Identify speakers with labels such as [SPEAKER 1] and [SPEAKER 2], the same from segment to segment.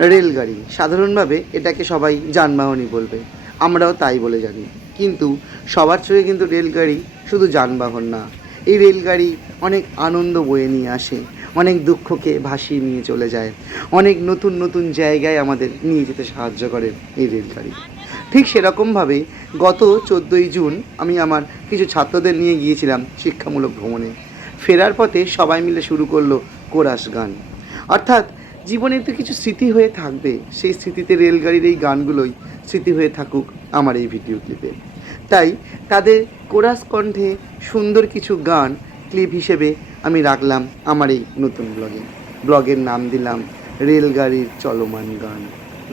[SPEAKER 1] রেলগাড়ি। সাধারণভাবে এটাকে সবাই যানবাহনই বলবে। আমরাও তাই বলে জানি। কিন্তু সবার চোখে কিন্তু রেলগাড়ি শুধু যানবাহন না। এই রেলগাড়ি অনেক আনন্দ বয়ে নিয়ে আসে, অনেক দুঃখকে ভাসিয়ে নিয়ে চলে যায়, অনেক নতুন নতুন জায়গায় আমাদের নিয়ে যেতে সাহায্য করে এই রেলগাড়ি। ঠিক সেরকমভাবে গত চোদ্দোই জুন আমি আমার কিছু ছাত্রদের নিয়ে গিয়েছিলাম শিক্ষামূলক ভ্রমণে। ফেরার পথে সবাই মিলে শুরু করল কোরাস গান। অর্থাৎ জীবনে তো কিছু স্মৃতি হয়ে থাকবে। সেই স্মৃতিতে রেলগাড়ির এই গানগুলোই স্মৃতি হয়ে থাকুক আমার এই ভিডিও ক্লিপে। তাই তাদের কোরাস কণ্ঠে সুন্দর কিছু গান ক্লিপ হিসেবে আমি রাখলাম আমার এই নতুন ব্লগে। ব্লগের নাম দিলাম রেলগাড়ির চলমান গান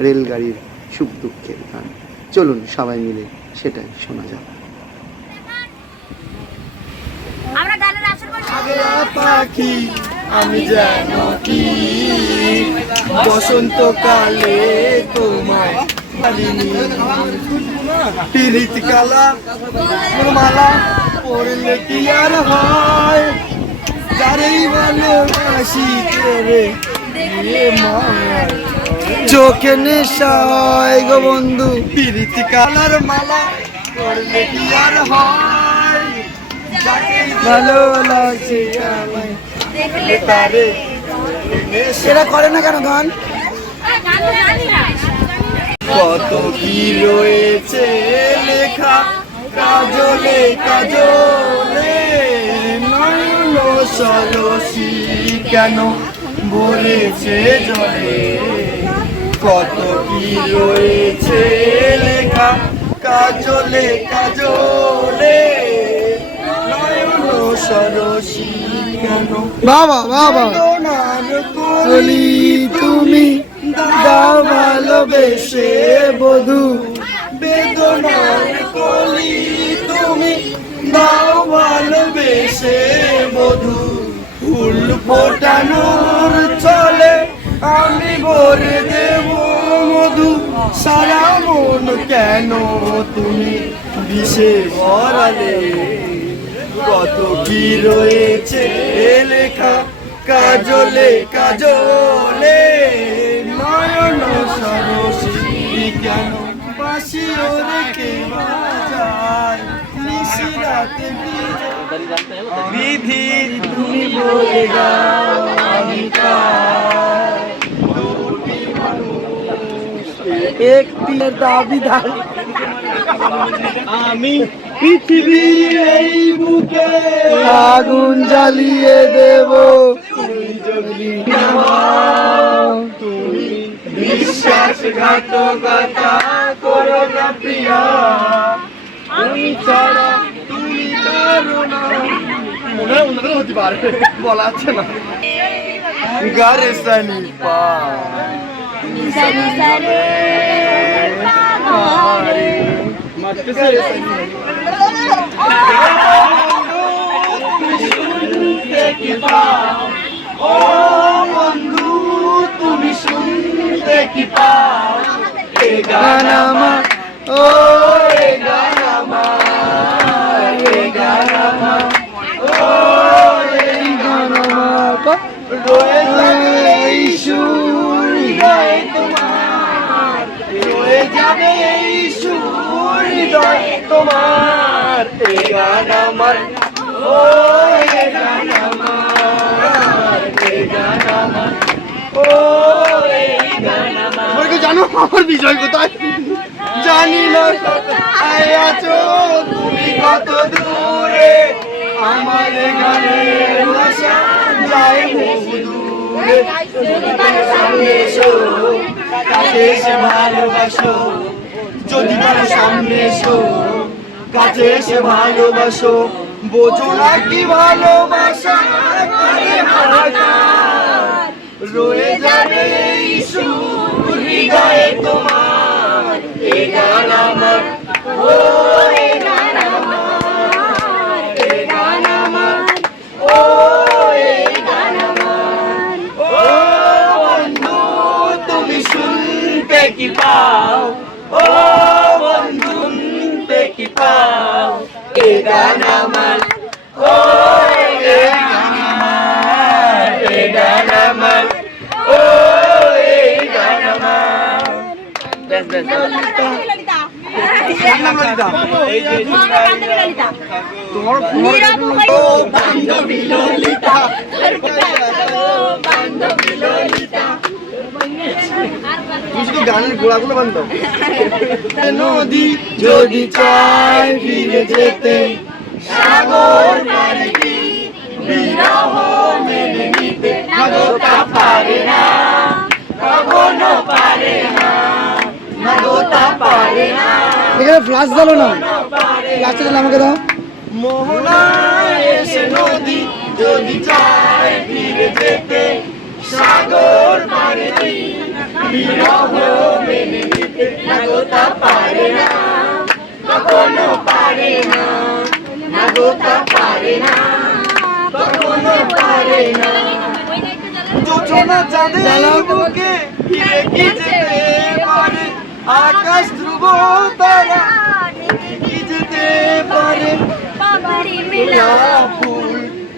[SPEAKER 1] রেলগাড়ির সুখ দুঃখের গান। চলুন সবাই মিলে সেটাই শোনা যাক।
[SPEAKER 2] আমরা গানের আসর
[SPEAKER 3] পাখি। আমি যেন কি? বসন্তকালে তোমায় পিরিত কালা মালা পড়লে কি আর হয়? যারেই ভালোবাসি তোরে চোখে নেশা হয় গো বন্ধু। পিরিত কালার মালা পড়লে কি আর হয়? ভালো লাগছে আমায় এরা করে না কেন গান কত কি রয়েছে লেখা? কাজলে কাজলে, নয়ন সরসি কেন ভরেছে জলে? কত কি রয়েছে লেখা? কাজলে কাজলে
[SPEAKER 1] বাবা বাবা।
[SPEAKER 3] কলি তুমি দাও ভালোবেসে বধু। বেদনার কলি তুমি দাও ভালোবেসে বধু। ফুল ফোটানোর চলে আমি ভরে দেব মধু। সারা মন কেন তুমি? বিষে ভরালে কত কি রয়েছে? লেখা, কাজলে কাজলে নয়ন সরসী কেন বাসিও রেখে বাজায়? নিশিরাতে বিধি তুমি বলে একটি দাবিদার আমি পৃথিবীর এই বুকে আগুন জ্বালিয়ে দেব। তুমি যদি নাও, তুমি বিশ্বাসঘাতকতা করো না প্রিয়া। আমি ছাড়া তুমি কারও না মনে হয় অন্যদের হতে পারে বলা আছে না। গারে সানি পা। গারে সানি ও বন্ধু তুমি শুনতে কি পাও এ গান আমার ও এ গান আমার এ গান আমার ও এই গান আমার তোমার, এ গান আমার। ও এ গান আমার, এ গান আমার। ও এই গান আমার। জানো আমার বিজয় কোথায়? জানি না আছো, তুমি কত দূরে? আমার যদি কারও সামনে এসো এসে ভালোবাসো। যদি কারও সামনে এসো কাছে এসে ভালোবাসো বোঝো না কি ভালোবাসা। রয়ে যাবে হৃদয়ে তোমার এ গান আমার ও এ গান আমার கணமல் ஓ கணமல்
[SPEAKER 2] கணமல் ஓ கணமல்
[SPEAKER 3] তোমার বান্ধবী ললিতা শুধু গোড়াগুলো বান্ধব। নদী যদি চায় ফিরে যেতে। সাগর পারে কি? বিরহ মেনে নিতে নাগতা পারে না। কখনো পারে না। নাগতা পারে না।
[SPEAKER 1] এখানে ফ্লাশ দিলো না? ফ্লাশটা দিলে আমাকে দাও।
[SPEAKER 3] মোহনায় এসে নদী যদি চায় ফিরে যেতে সাগর পারে কি? বিরহ মেনে নিতে পারে না। নাগতা পারে না কখনো পারে না। যোজনা চাঁদের বুকে ফিরে কি যেতে পারে? আকাশ ধ্রুব তারা কি যেতে পারে? ফুল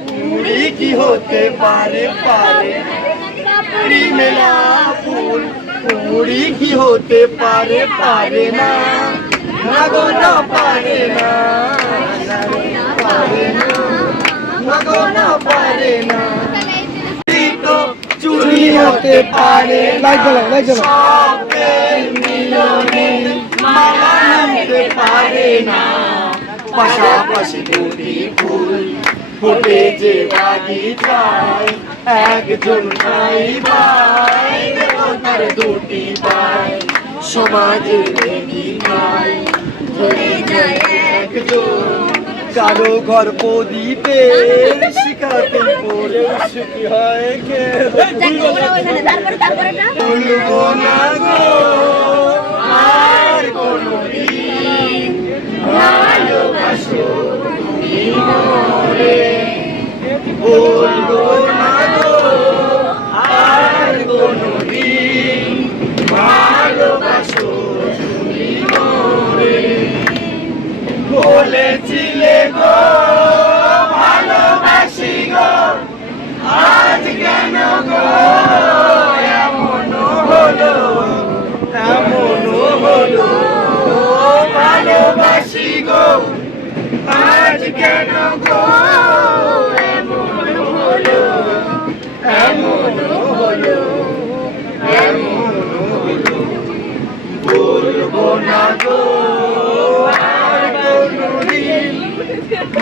[SPEAKER 3] কুড়ি কি হতে পারে? পারে। মেলা ফুল কুড়ি কি হতে পারে? পারে না। না গো না পারে না। পারে হতে পারে না পাশাপাশি দুটি ফুল ফুটে যে বাগিচায় একজন নাই ভাই। দেবতার দুটি ভাই সমাজের নাই ধরে একজন। কারও ঘর প্রদীপের শিখাতে পড়ে সুখী হয় কে?
[SPEAKER 2] না?
[SPEAKER 3] ভুলবো না গো। আর কোনদিন ভালোবাসো ভুলবো না গো। আর কোনদিন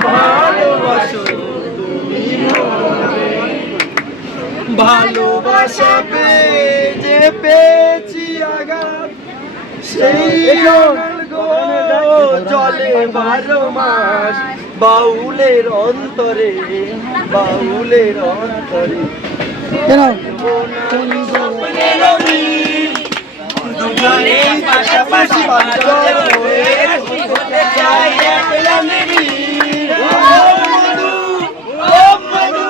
[SPEAKER 3] ভালোবাসো তুমি ভালোবাসা পেয়ে যে পেয়েছি আঘাত। সেই গো বারো মাস বাউলের অন্তরে বাউলের অন্তরে। পাশাপাশি বাঁচর হয়ে হতে চাই একলা নিবিড়। ও মধু, ও মধু,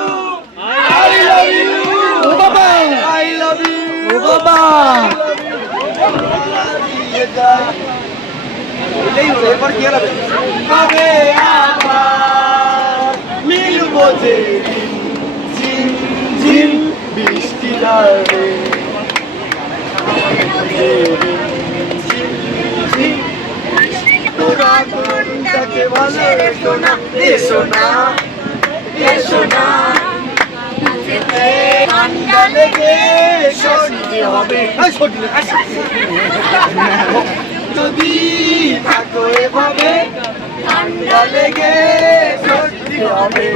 [SPEAKER 3] I love you,
[SPEAKER 1] ও বাবা
[SPEAKER 3] I love you,
[SPEAKER 1] ও বাবা?
[SPEAKER 3] কবে আবার মিলবো যেদিন, ঝিম ঝিম বৃষ্টি কোনটাকে ভালোবেসো না এসো না এসো না সর্দি হবে। যদি থাকো এভাবে, ঠান্ডা লেগে হবে।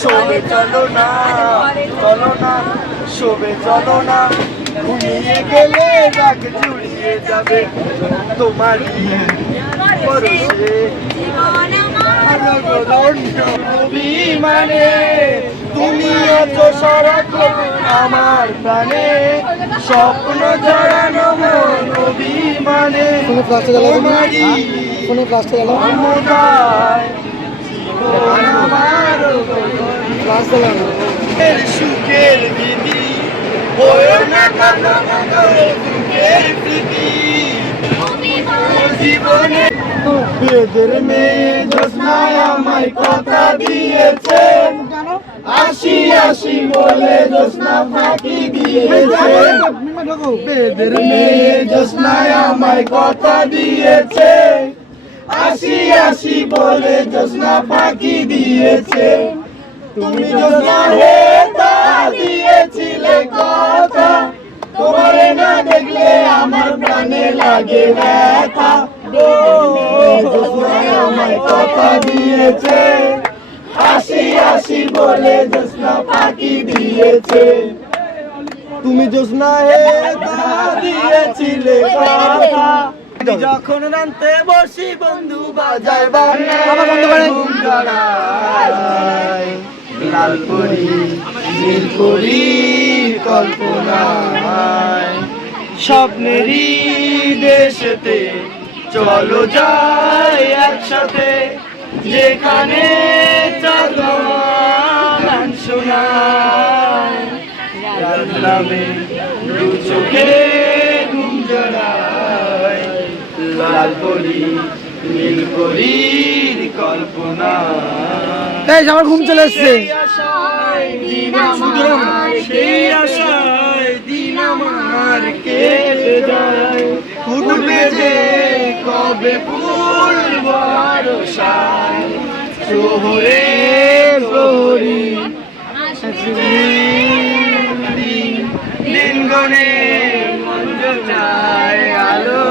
[SPEAKER 3] শোবে চলো না চলো না, শোবে চলো না। ঘুমিয়ে গেলে ডাক জুড়িয়ে যাবে তোমারই পরশে। অভিমানে তুমি আছো সারাক্ষণ আমার প্রাণে। স্বপ্ন জড়ানো মন অভিমানে
[SPEAKER 1] ফোনে দেখি।
[SPEAKER 3] তোমারই
[SPEAKER 1] ফোনে ফ্লাশটা গেল
[SPEAKER 3] সুখের দিদি আমার
[SPEAKER 1] না।
[SPEAKER 3] এর মতো সুখের প্রীতি জীবনে বেদের মেয়ে জোৎস্নায় আমায় কথা দিয়েছেন আসি আসি বলে জোৎস্না ফাঁকি দিয়েছেন বেদের মেয়ে জোৎস্নায় আমায় কথা দিয়েছে আসি আসি বলে জোসনা ফাঁকি দিয়েছে তুমি জোসনা হে তা দিয়েছিলে কথা তোমারে না দেখলে আমার প্রাণে লাগে ব্যথা। জোসনা আমায় কথা দিয়েছে আসি আসি বলে জোসনা ফাঁকি দিয়েছে তুমি জোসনা হে দিয়েছিলে কথা। যখন রানতে বসি বন্ধু বাজায়। লাল পরি কল্পনায়। স্বপ্নেরই দেশেতে চলো যাই একসাথে যেখানে চাঁদ মামা গান শোনায় নামে দু চোখে ঘুম জড়ায় লাল পরি নীল পরির কল্পনা।
[SPEAKER 1] এই আমার ঘুম চলে এসছে।
[SPEAKER 3] সেই আশায় দিন আমার সেই আশায় দিন আমার কেটে যায়? ফুটবে যে কবে ফুল বরসায় শহরে প্রহরী দিন গনে মঞ্জ চায় আলো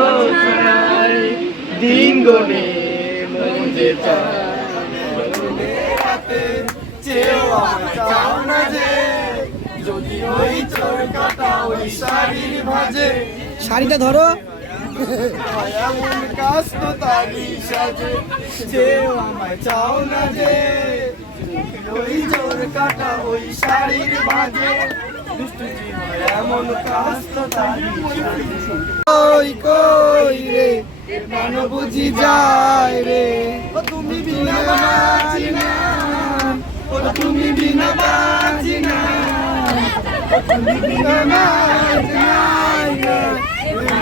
[SPEAKER 3] দিন গনে মঞ্জে চেয়েও আমায় চাও না যে যদি ওই চোর
[SPEAKER 1] শাড়িটা ধরো।
[SPEAKER 3] এমন কাজ তো তারই সাজে যে ওই চোর কাটা ওই শাড়ির দুষ্টুমি এমন কাজ কই কই রে মন বুঝি যায় রে ও তুমি বিনা বাজি না তুমি বিনা বাজি না ও তুমি বিনা বাজি না